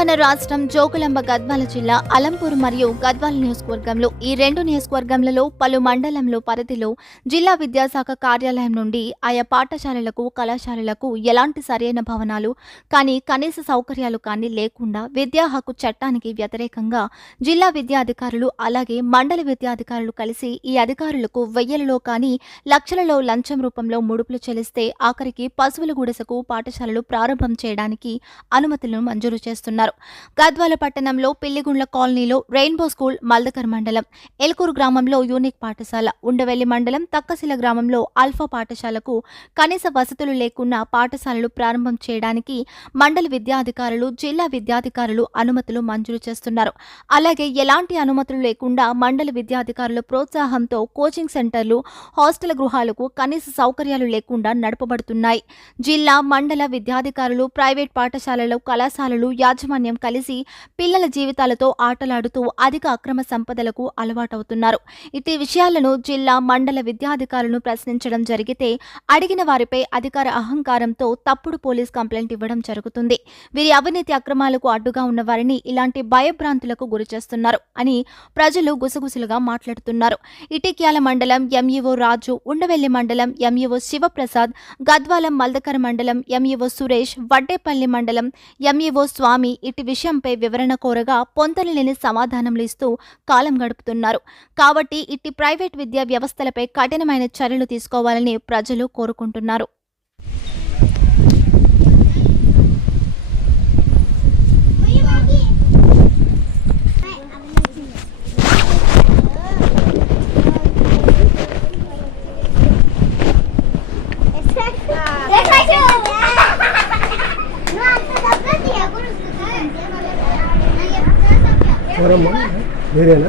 తెలంగాణ రాష్ట్రం జోగులాంబ గద్వాల జిల్లా అలంపూర్ మరియు గద్వాల నియోజకవర్గంలో ఈ రెండు నియోజకవర్గంలో పలు మండలంలో పరిధిలో జిల్లా విద్యాశాఖ కార్యాలయం నుండి ఆయా పాఠశాలలకు కళాశాలలకు ఎలాంటి సరైన భవనాలు కానీ కనీస సౌకర్యాలు కానీ లేకుండా విద్యా హక్కు చట్టానికి వ్యతిరేకంగా జిల్లా విద్యాధికారులు అలాగే మండల విద్యాధికారులు కలిసి ఈ అధికారులకు వెయ్యలలో కానీ లక్షలలో లంచం రూపంలో ముడుపులు చెల్లిస్తే ఆఖరికి పశువుల గుడిసెకు పాఠశాలలు ప్రారంభం చేయడానికి అనుమతులను మంజూరు చేస్తున్నారు. గద్వాల పట్టణంలో పిల్లిగుండ్ల కాలనీలో రెయిన్బో స్కూల్, మల్దకర్ మండలం ఎల్కూరు గ్రామంలో యూనిక్ పాఠశాల, ఉండవెల్లి మండలం తక్కశిల గ్రామంలో ఆల్ఫా పాఠశాలకు కనీస వసతులు లేకున్నా పాఠశాలలు ప్రారంభం చేయడానికి మండల విద్యాధికారులు, జిల్లా విద్యాధికారులు అనుమతులు మంజూరు చేస్తున్నారు. అలాగే ఎలాంటి అనుమతులు లేకుండా మండల విద్యాధికారుల ప్రోత్సాహంతో కోచింగ్ సెంటర్లు, హాస్టల్ గృహాలకు కనీస సౌకర్యాలు లేకుండా నడపబడుతున్నాయి. జిల్లా, మండల విద్యాధికారులు ప్రైవేట్ పాఠశాలలు, కళాశాలలు యాజమాన్యం కలిసి పిల్లల జీవితాలతో ఆటలాడుతూ అధిక అక్రమ సంపదలకు అలవాటవుతున్నారు. ఇటీ విషయాలను జిల్లా, మండల విద్యాధికారులను ప్రశ్నించడం జరిగితే అడిగిన వారిపై అధికార అహంకారంతో తప్పుడు పోలీస్ కంప్లైంట్ ఇవ్వడం జరుగుతుంది. వీరి అవినీతి అక్రమాలకు అడ్డుగా ఉన్న వారిని ఇలాంటి భయభ్రాంతులకు గురిచేస్తున్నారు అని ప్రజలు గుసగుసలుగా మాట్లాడుతున్నారు. ఇటిక్యాల మండలం ఎంఈఓ రాజు, ఉండవెల్లి మండలం ఎంఈఓ శివప్రసాద్, గద్వాలం మల్దకర్ మండలం ఎంఈఓ సురేష్, వడ్డేపల్లి మండలం ఎంఈఓ స్వామి ఇటు విషయంపై వివరణ కోరగా పొంతనలేని సమాధానములు ఇస్తూ కాలం గడుపుతున్నారు. కాబట్టి ఇట్టి ప్రైవేట్ విద్యా వ్యవస్థలపై కఠినమైన చర్యలు తీసుకోవాలని ప్రజలు కోరుకుంటున్నారు. మీరేనా?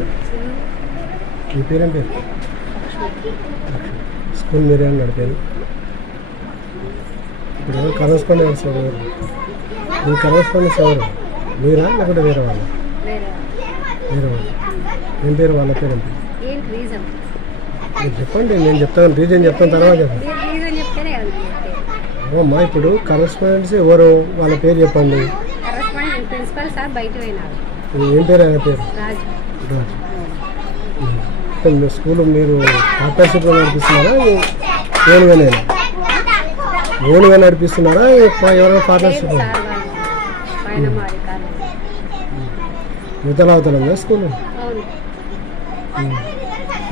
మీ పేరేం పేరు? స్కూల్ మీరే అని నడిపేది. ఇప్పుడు ఎవరు కరెస్పాండెన్స్ ఎవరు? మీ కరెస్పాండెన్స్ ఎవరు? మీరా లేకుంటే వేరే వాళ్ళు? వేరే వాళ్ళు. ఏం పేరు? వాళ్ళ పేరు ఏంటి? మీరు చెప్పండి, నేను చెప్తాను. రీజన్ చెప్తాను, తర్వాత చెప్పండి. అమ్మా, ఇప్పుడు కరెస్పాండెన్స్ ఎవరు? వాళ్ళ పేరు చెప్పండి. ఏం పేరు? ఆయన పేరు రాజు. స్కూల్ మీరు పార్ట్నర్షిప్లో నడిపిస్తున్నారా? ఓన్గా నడిపిస్తున్నారా? ఎవరైనా పార్ట్నర్షిప్ మిగతా అవుతుందా స్కూల్?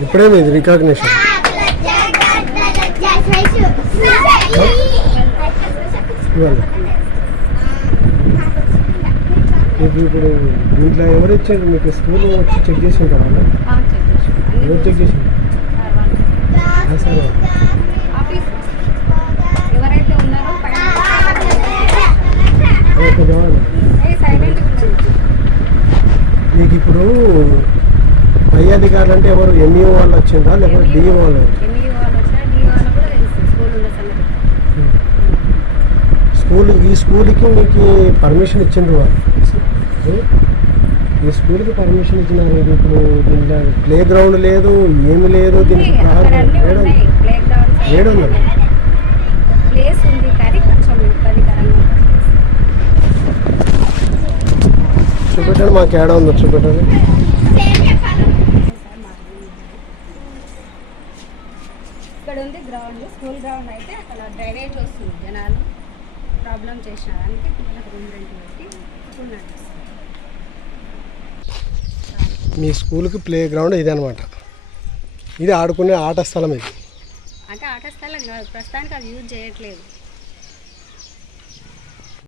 ఇప్పుడేమి ఇది రికాగ్నేషన్? మీకు ఇప్పుడు దీంట్లో ఎవరు ఇచ్చారు? మీకు స్కూల్ వచ్చి చెక్ చేసి ఉంటారా? ఎవరు చెక్ చేసి? మీకు ఇప్పుడు పై అధికారులు అంటే ఎవరు? ఎంఈఓ వాళ్ళు వచ్చిందా లేకపోతే డిఈఓ వాళ్ళు? ఈ స్కూల్కి మీకు పర్మిషన్ ఇచ్చిండ్రు వాళ్ళు? ఈ స్కూల్కి పర్మిషన్ ఇచ్చినారు. ఇప్పుడు దీంట్లో ప్లే గ్రౌండ్ లేదు, ఏమి లేదు. దీనికి చూపెట్టండి, మాకు ఏడా ఉందో చూపెట్టండి. ఇక్కడ ఉంది గ్రౌండ్, స్కూల్ గ్రౌండ్ అయితే అక్కడ డ్రైనేజ్ వస్తుంది, జనాలు ప్రాబ్లం చేసినారు. అందుకే పిల్లలకు రూమ్ రెంట్ పెట్టి స్కూల్ నడుస్తుంది. మీ స్కూల్కి ప్లే గ్రౌండ్ ఇది అనమాట. ఇది ఆడుకునే ఆట స్థలం. ఇది అంటే ఆట స్థలం కాదు, ప్రస్తుతానికి అది యూజ్ చేయట్లేదు.